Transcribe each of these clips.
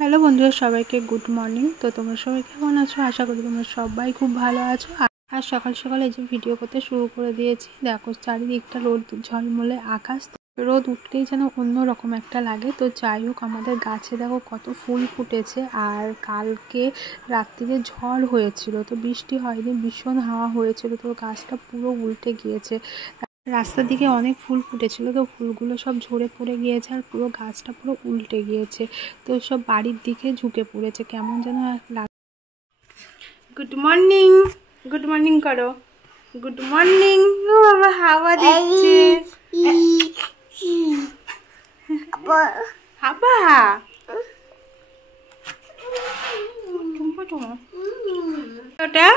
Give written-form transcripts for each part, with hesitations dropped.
Hello বন্ধুরা, সবাইকে good morning. তো তোমরা সবাই কেমন আছো? আশা করি তোমরা সবাই খুব ভালো আছো। আর সকাল সকাল এই যে ভিডিও করতে শুরু করে দিয়েছি। দেখো চারিদিকটা রোদ ঝলমলে আকাশ, রোদ উঠলেই যেন অন্য রকম একটা লাগে। তো যাই হোক, আমাদের গাছে দেখো কত ফুল ফুটেছে। আর কালকে রাত্রিরে ঝড় হয়েছিল, তো বৃষ্টি হয়নি, ভীষণ হাওয়া হয়েছিল, তো গাছটা পুরো উল্টে গিয়েছে। রাস্তার দিকে অনেক ফুল ফুটেছিল, তো ফুলগুলো সব ঝরে পড়ে গিয়েছে আর পুরো গাছটা পুরো উল্টে গিয়েছে। তো সব বাড়ির দিকে ঝুঁকে পড়েছে, কেমন যেন গুড মর্নিং, গুড মর্নিং করো, গুড মর্নিং। ও বাবা, হাওয়া দিচ্ছে। হাবা ওটা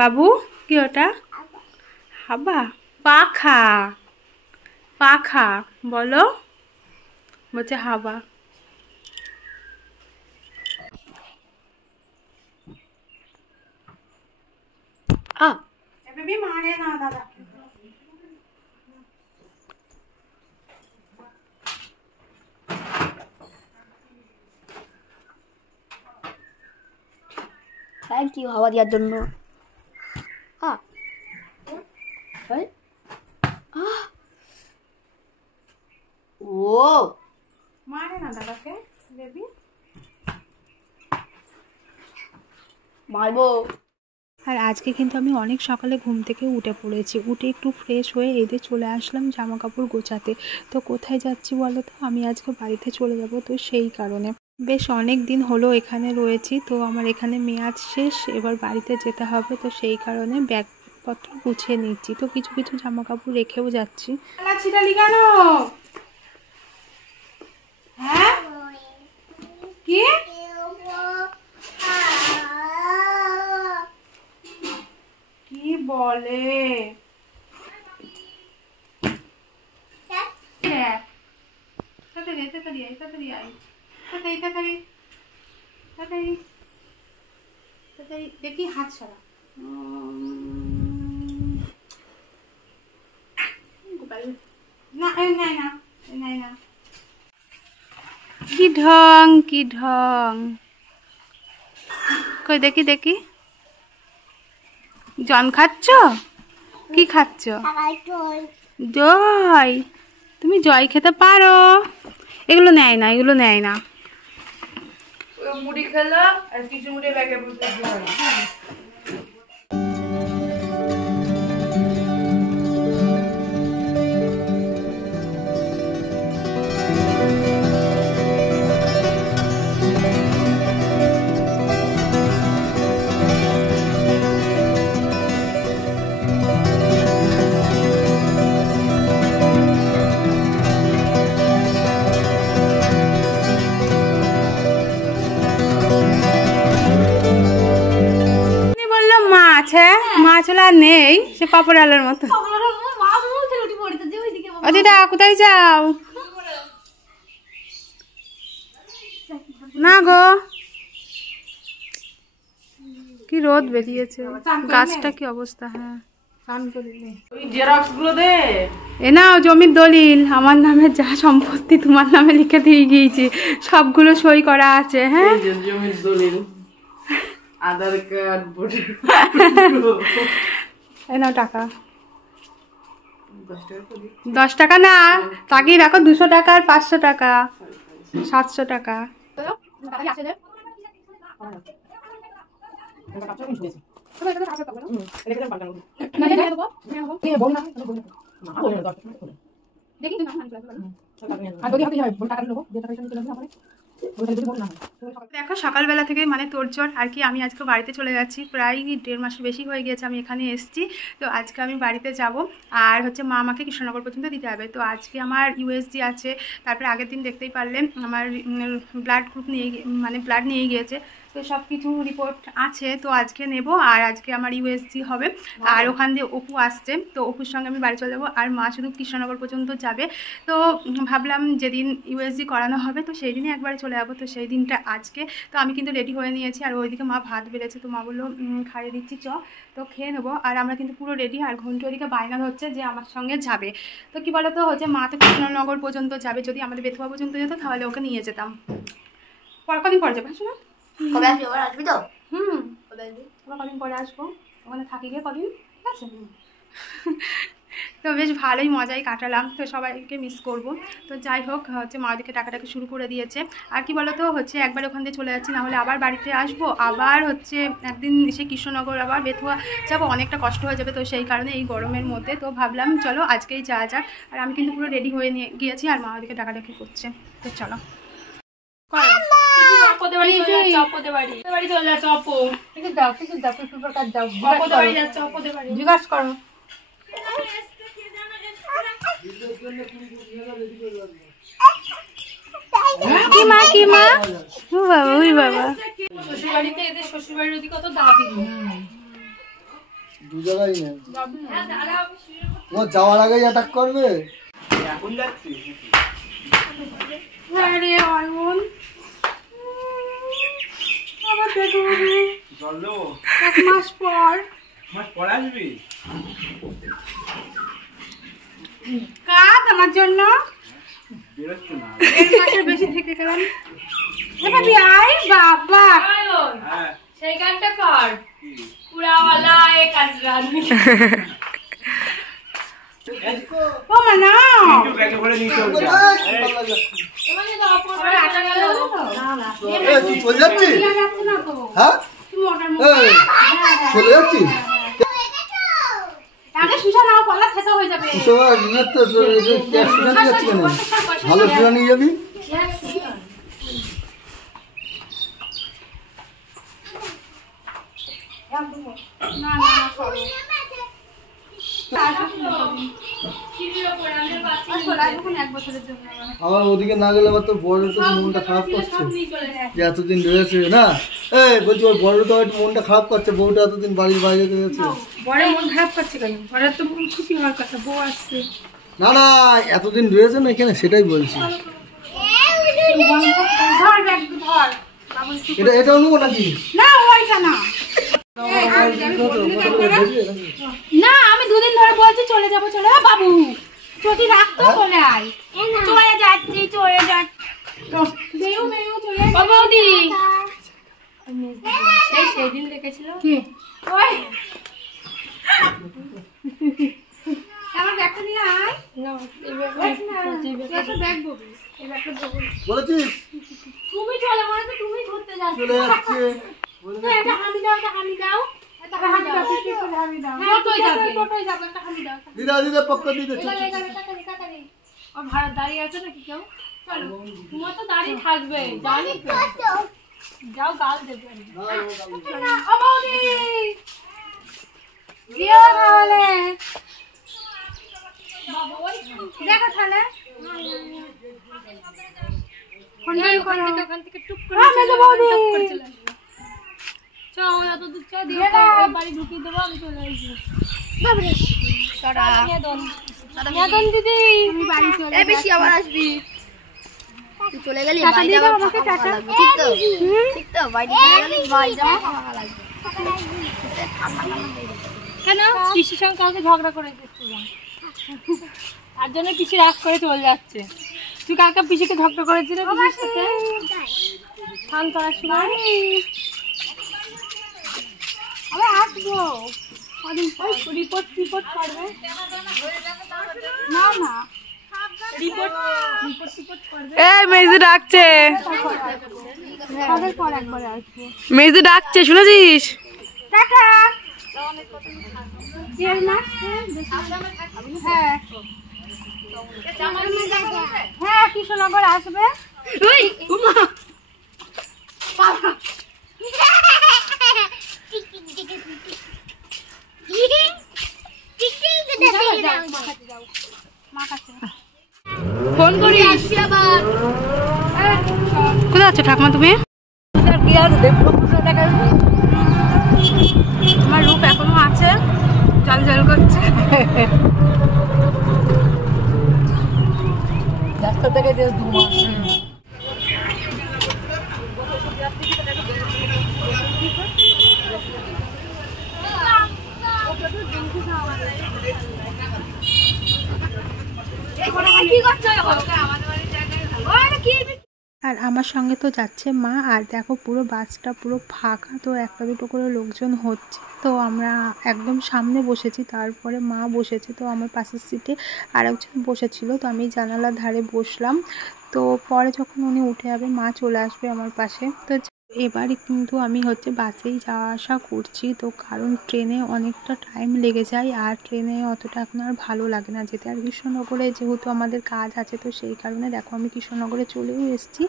বাবু, কি ওটা? হাবা, পাখা, পাখা বলো, বলছে হাওয়া। বেবি মারে না দাদা। থ্যাংক ইউ হাওয়া দেওয়ার জন্য। ও মারে না দাদাকে বেবি, মারবো। আর আজকে কিন্তু আমি অনেক সকালে ঘুম থেকে উঠে পড়েছি, উঠে একটু ফ্রেশ হয়ে এদের চলে আসলাম জামা কাপড় গোছাতে। তো কোথায় যাচ্ছি বলো তো? আমি আজকে বাড়িতে চলে যাব, তো সেই কারণে বেশ অনেক দিন হলো এখানে রয়েছি, তো আমার এখানে মেয়াদ শেষ, এবার বাড়িতে যেতে হবে। তো সেই কারণে ব্যাগপত্র গুছিয়ে নিচ্ছি, তো কিছু কিছু জামা কাপড় রেখেও যাচ্ছি। কেন? হ্যাঁ, কি কি বলে? দেখি হাত ছাড়া। না না না, কি ঢং, কি ঢং। কই দেখি দেখি, জন খাচ্ছ? কি খাচ্ছ? জয়, তুমি জয় খেতে পারো? এগুলো নেয় না, এগুলো নেয় না। মুড়ি খেলো আর কিছু মুড়ি ব্যাগে বুঝতে মাছ হলে আর নেই, সে পাপড় আলোর মতো। ও দিদা, কোথায় যাও? না গো, কি রোদ বেরিয়েছে, গাছটা কি অবস্থা। হ্যাঁ, এ নাও জমির দলিল, আমার নামে যা সম্পত্তি তোমার নামে লিখে দিয়ে গিয়েছি, সবগুলো সই করা আছে। হ্যাঁ, জমির দলিল, আধার কার্ড, এই নাও টাকা। 10 টাকা না, তাকিয়ে রাখো, 200 টাকা আর 500 টাকা, 700 টাকা। দেখো সকালবেলা থেকে মানে তোড়জোড় আর কি। আমি আজকে বাড়িতে চলে যাচ্ছি, প্রায় 1.5 মাসের বেশি হয়ে গিয়েছে আমি এখানে এসেছি। তো আজকে আমি বাড়িতে যাব, আর হচ্ছে মা আমাকে কৃষ্ণনগর পর্যন্ত দিতে হবে। তো আজকে আমার ইউএসজি আছে, তারপরে আগের দিন দেখতেই পারলেন আমার ব্লাড গ্রুপ নিয়ে মানে ব্লাড নিয়ে গিয়েছে। তো তো সব কিছু রিপোর্ট আছে, তো আজকে নেব। আর আজকে আমার ইউএসজি হবে, আর ওখান দিয়ে অপু আসছে, তো অপুর সঙ্গে আমি বাড়ি চলে যাবো। আর মা শুধু কৃষ্ণনগর পর্যন্ত যাবে। তো ভাবলাম যেদিন ইউএসজি করানো হবে তো সেই দিনই একবারে চলে যাবো। তো সেই দিনটা আজকে। তো আমি কিন্তু রেডি হয়ে নিয়েছি, আর ওইদিকে মা ভাত বেড়েছে, তো মা বললো খাইয়ে দিচ্ছি, চ তো খেয়ে নেবো। আর আমরা কিন্তু পুরো রেডি। আর ঘন্টু ওদিকে বায়না হচ্ছে যে আমার সঙ্গে যাবে। তো কী বলো তো হচ্ছে মা তো কৃষ্ণনগর পর্যন্ত যাবে, যদি আমাদের বেথুয়া পর্যন্ত যেত তাহলে ওকে নিয়ে যেতাম। কদিন পরে যাবে শোনা? কবে আসবি? আবার আসবি তো? কবে আসবি? আমরা কদিন পরে আসবো, ওখানে থাকি গিয়ে কদিন, ঠিক আছে। তো বেশ ভালোই মজাই কাটালাম, তো সবাইকে মিস করব। তো যাই হোক হচ্ছে মা ওদিকে টাকাটাকে শুরু করে দিয়েছে। আর কি বলো তো হচ্ছে একবার ওখান দিয়ে চলে যাচ্ছি, নাহলে আবার বাড়িতে আসবো, আবার হচ্ছে একদিন এসে কৃষ্ণনগর আবার বেথুয়া যাবো, অনেকটা কষ্ট হয়ে যাবে। তো সেই কারণে এই গরমের মধ্যে তো ভাবলাম চলো আজকেই যাওয়া যাক। আর আমি কিন্তু পুরো রেডি হয়ে নিয়ে গিয়েছি, আর মা ওদিকে টাকাটাকি করছে। তো চলো জিজ্ঞাসা করো। কি মা ও বাবা, ওই বাবা শ্বশুরবাড়িতে এদের শ্বশুরবাড়ির ওদিকে কত দাবি দু জায়গায় নেই। তোমার যাওয়ার আগেই অ্যাটাক করবে। এখন যাচ্ছি আরে অয়ন আবার দেখো জল দেবো 1 মাস পর। মাস পরে আসবি? কাজ আমার জন্য বেরোচ্ছ না? 1 মাসের বেশি থেকে গেলাম। ভাবি আই বাবা হ্যাঁ সেই গানটা কর, পুরাওয়ালা এক আজরানি। ও মা না একটু ব্যাগে ভরে নিয়ে চল যা। মানে তো অপর আটা গেল তুই চলে যাচ্ছিস? যাচ্ছে না তো হ্যাঁ তুমি ওটার এই, চলে যাচ্ছিস? আগে সুশা নাও, পালা খেতে হয়ে যাবে। ভালো সুরা নিয়ে যাবি। না না করো এক বছরের জন্য আমার ওদিকে না গেলে আবার তোর বড় তো মনটা খারাপ করছে যে এতদিন রয়েছে না। এই বলছি ওর বড় তো একটু মনটা খারাপ করছে, বউটা এতদিন বাড়ির বাইরে রয়েছে। বড় মন খারাপ করছে কেন? বড় তো খুশি হওয়ার কথা, বউ আসছে। না না এতদিন রয়েছে না এখানে, সেটাই বলছি। ধর ব্যাগ ধর। এটা নেবো নাকি? না ওইটা না, না আমি 2 দিন ধরে বলছি চলে যাবো চলে যাবো। বাবু যদি রাখতো চলে আয়, চলে যাচ্ছি চলে যাচ্ছি দেউ মেউ চলে বৌদি সেই দিন দেখেছিল কি ওই আমার ব্যাগটা নিয়ে আয়। না ব্যাগ ববি এই ব্যাগটা দেবো। বলেছিস তুমি চলে মনে তো তুমি ঘুরতে যাচ্ছ। চলে যাচ্ছে। এটা হামি দাও, এটা হামি দাও, এটা হামি দাও, এটা হামি দাও। টোটোয় যাবে। টোটোয় যাবে, একটা হামি দাও। দিদা দিদা পক্ষ দিতে টাকা আর ভাড়া দাঁড়িয়ে আছে নাকি কেউ? চলো তোমার তো দাঁড়িয়ে থাকবে, জানি তো। যাও গাল দেবে। ও বৌদি দিও তাহলে দেখো তাহলে ওখান থেকে টুক করে চলে আসবে। চল এত দূর চল দিয়ে ওই বাড়ি ঢুকিয়ে দেবো, আমি চলে আসবো। দিদি আমি বাড়ি চলে এই বেশি আবার আসবি। তুই চলে গেলি বাড়িতে আবার ফাঁকা ফাঁকা লাগবে। ঠিক তো? ঠিক তো? বাড়িতে চলে গেলি বাড়িতে আবার ফাঁকা লাগবে। কেন পিসির সঙ্গে কাউকে ঝগড়া করে দিচ্ছি তার জন্য পিসি রাগ করে চলে যাচ্ছে। তুই কালকে পিসিকে ঝগড়া করেছিলি পিসির সাথে স্নান করার সময়? আবার আসবো রিপোর্ট করবে না না রিপোর্ট করবে। এই মেজে ডাকছে, তাদের পর একবার আসবো। মেজে ডাকছে, শুনেছিস? টাটা কেউ না হ্যাঁ হ্যাঁ কৃষ্ণনগর আসবে। ফোন করিস। কোথায় আছো ঠাকুমা তুমি? কি আছে দেখবো দেখা আমার রূপ এখনো আছে, জল জল করছে। রাস্তা থেকে যে 2 মাস আর আমার সঙ্গে তো যাচ্ছে মা। আর দেখো পুরো বাসটা পুরো ফাঁকা, তো একটা দুটো করে লোকজন হচ্ছে। তো আমরা একদম সামনে বসেছি, তারপরে মা বসেছে। তো আমার পাশের সিটে আরেকজন বসেছিল, তো আমি জানালার ধারে বসলাম। তো পরে যখন উনি উঠে যাবে মা চলে আসবে আমার পাশে। তো এবারে কিন্তু আমি বাসেই যাওয়া আসা করছি, তো কারণ ট্রেনে অনেকটা টাইম লেগে যায়, আর ট্রেনে অতটা এখন আর ভালো লাগে না যেতে। আর কৃষ্ণনগরে যেহেতু আমাদের কাজ আছে, তো সেই কারণে দেখো আমি কৃষ্ণনগরে চলেও এসেছি।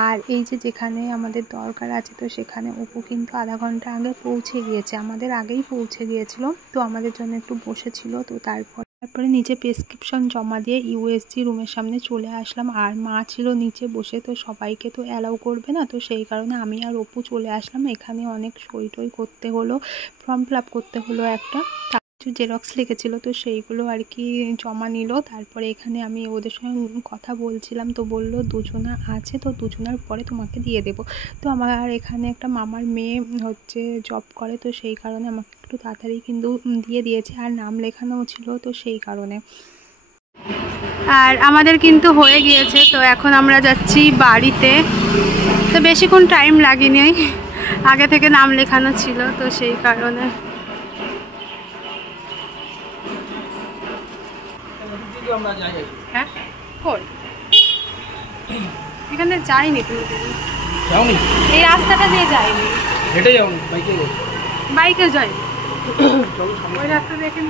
আর এই যেখানে আমাদের দরকার আছে, তো সেখানে অপু কিন্তু আধা ঘন্টা আগে পৌঁছে গিয়েছে, আমাদের আগেই পৌঁছে গিয়েছিল। তো আমাদের জন্য একটু বসেছিল। তো তারপরে নিচে প্রেসক্রিপশন জমা দিয়ে ইউএসজি রুমের সামনে চলে আসলাম। আর মা ছিল নিচে বসে, তো সবাইকে তো অ্যালাউ করবে না, তো সেই কারণে আমি আর অপু চলে আসলাম। এখানে অনেক সই টই করতে হলো, ফর্ম ফিল আপ করতে হলো, একটা কিছু জেরক্স লিখেছিল, তো সেইগুলো আর কি জমা নিল। তারপরে এখানে আমি ওদের সঙ্গে কথা বলছিলাম, তো বললো 2 জনা আছে, তো 2 জনার পরে তোমাকে দিয়ে দেবো। তো আমার এখানে একটা মামার মেয়ে জব করে, তো সেই কারণে আমাকে একটু তাড়াতাড়ি কিন্তু দিয়ে দিয়েছে, আর নাম লেখানোও ছিল, তো সেই কারণে। আর আমাদের কিন্তু হয়ে গিয়েছে, তো এখন আমরা যাচ্ছি বাড়িতে। তো বেশিক্ষণ টাইম লাগেনি, আগে থেকে নাম লেখানো ছিল, তো সেই কারণে। হ্যাঁ এখানে যাইনি, তুমি এই রাস্তাটা দিয়ে যাইনি, হেঁটে যাও, বাইকে যাই। ওই রাস্তা দেখেন,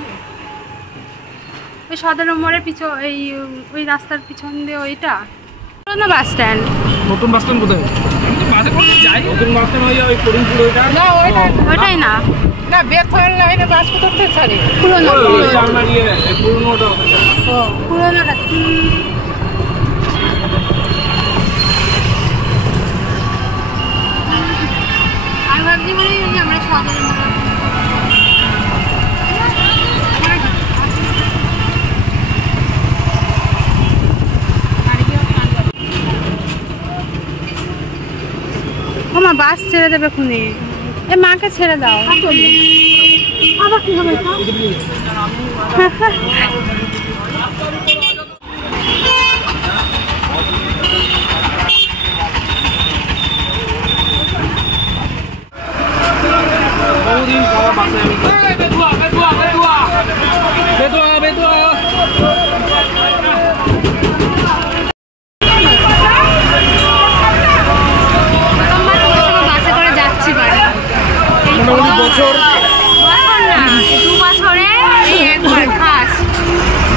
ওই সদর মোড়ের ওই রাস্তার পিছন দিয়ে ওইটা পুরোনো বাস স্ট্যান্ড। নতুন বাস স্ট্যান্ড কোথায়? নতুন বাস স্ট্যান্ড হয়ে ওই করিমপুর ওইটা না ওইটাই না, না বেথল লাইনে বাস কোথা থেকে ছাড়ে? পুরোনো পুরোনোটা। ও পুরোনোটা। আমি ভাবছি আমরা সদর মোড়। আমার বাস ছেড়ে দেবে খুনি, এ মাকে ছেড়ে দাও। আবার কি হবে? বছর না 2 বছরে এই একবার ফার্স্ট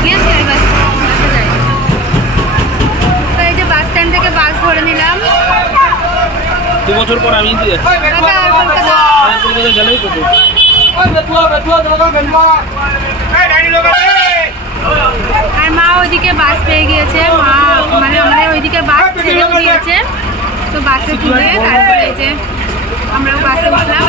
গিয়েছি এই বাসে যাই। তো এই যে বাস স্ট্যান্ড থেকে বাস ধরে নিলাম। 2 বছর পর আমি দিয়ে কলকাতা গেলেই কত। আর মা ওইদিকে বাস পেয়ে গিয়েছে, মা মানে আমাদের ওইদিকে বাস ছেড়েও দিয়েছে, তো বাসে তুলে তারপরে এই যে আমরা বাসে উঠলাম।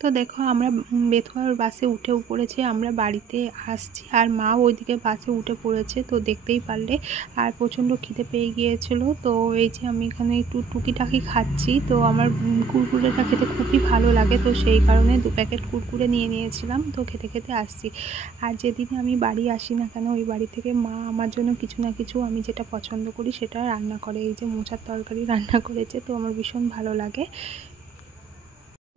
তো দেখো আমরা বেথুয়ার বাসে উঠেও পড়েছি, আমরা বাড়িতে আসছি, আর মা ওইদিকে বাসে উঠে পড়েছে, তো দেখতেই পারলে। আর প্রচণ্ড খিদে পেয়ে গিয়েছিল, তো এই যে আমি এখানে একটু টুকিটাকি খাচ্ছি। তো আমার কুরকুরেটা খেতে খুবই ভালো লাগে, তো সেই কারণে 2 প্যাকেট কুরকুরে নিয়ে নিয়েছিলাম, তো খেতে খেতে আসছি। আর যেদিন আমি বাড়ি আসি না কেন, ওই বাড়ি থেকে মা আমার জন্য কিছু না কিছু আমি যেটা পছন্দ করি সেটা রান্না করে। এই যে মোচার তরকারি রান্না করেছে, তো আমার ভীষণ ভালো লাগে।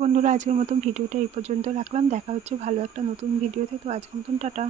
বন্ধুরা আজকের মতন ভিডিওটা এই পর্যন্ত রাখলাম, দেখা হচ্ছে ভালো একটা নতুন ভিডিওতে। তো আজকের মতন টাটা।